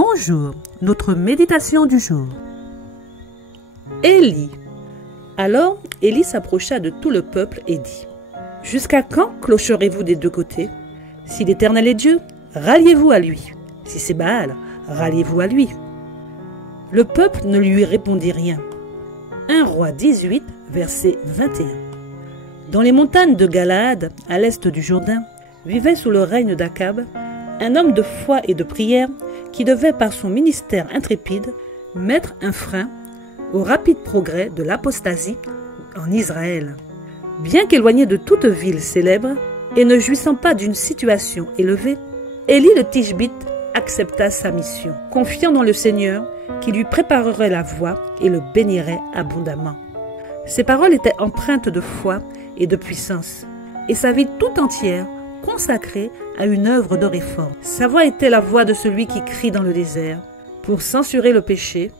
Bonjour, notre méditation du jour. Élie. Alors Élie s'approcha de tout le peuple et dit: Jusqu'à quand clocherez-vous des deux côtés? Si l'Éternel est Dieu, ralliez-vous à lui. Si c'est Baal, ralliez-vous à lui. Le peuple ne lui répondit rien. 1 Roi 18, verset 21. Dans les montagnes de Galaad, à l'est du Jourdain, vivait sous le règne d'Akab un homme de foi et de prière qui devait, par son ministère intrépide, mettre un frein au rapide progrès de l'apostasie en Israël. Bien qu'éloigné de toute ville célèbre et ne jouissant pas d'une situation élevée, Élie le Tishbite accepta sa mission, confiant dans le Seigneur qui lui préparerait la voie et le bénirait abondamment. Ses paroles étaient empreintes de foi et de puissance, et sa vie tout entière consacrée à une œuvre de réforme. Sa voix était la voix de celui qui crie dans le désert pour censurer le péché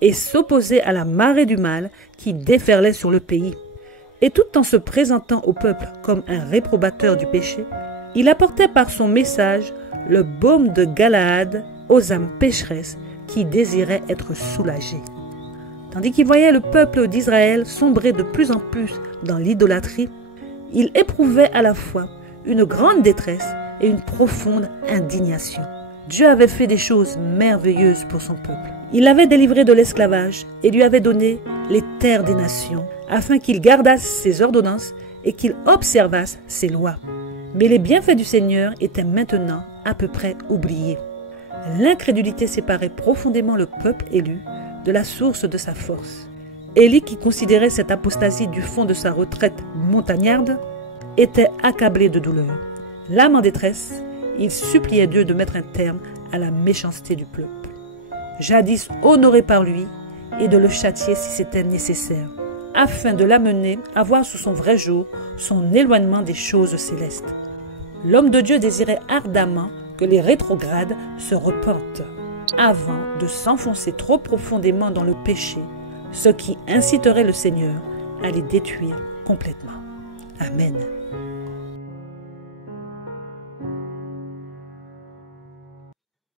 et s'opposer à la marée du mal qui déferlait sur le pays. Et tout en se présentant au peuple comme un réprobateur du péché, il apportait par son message le baume de Galaad aux âmes pécheresses qui désiraient être soulagées. Tandis qu'il voyait le peuple d'Israël sombrer de plus en plus dans l'idolâtrie, il éprouvait à la fois une grande détresse et une profonde indignation. Dieu avait fait des choses merveilleuses pour son peuple. Il l'avait délivré de l'esclavage et lui avait donné les terres des nations, afin qu'il gardasse ses ordonnances et qu'il observasse ses lois. Mais les bienfaits du Seigneur étaient maintenant à peu près oubliés. L'incrédulité séparait profondément le peuple élu de la source de sa force. Élie, qui considérait cette apostasie du fond de sa retraite montagnarde, était accablé de douleur. L'âme en détresse, il suppliait Dieu de mettre un terme à la méchanceté du peuple, jadis honoré par lui, et de le châtier si c'était nécessaire, afin de l'amener à voir sous son vrai jour son éloignement des choses célestes. L'homme de Dieu désirait ardemment que les rétrogrades se repentent, avant de s'enfoncer trop profondément dans le péché, ce qui inciterait le Seigneur à les détruire complètement. Amen.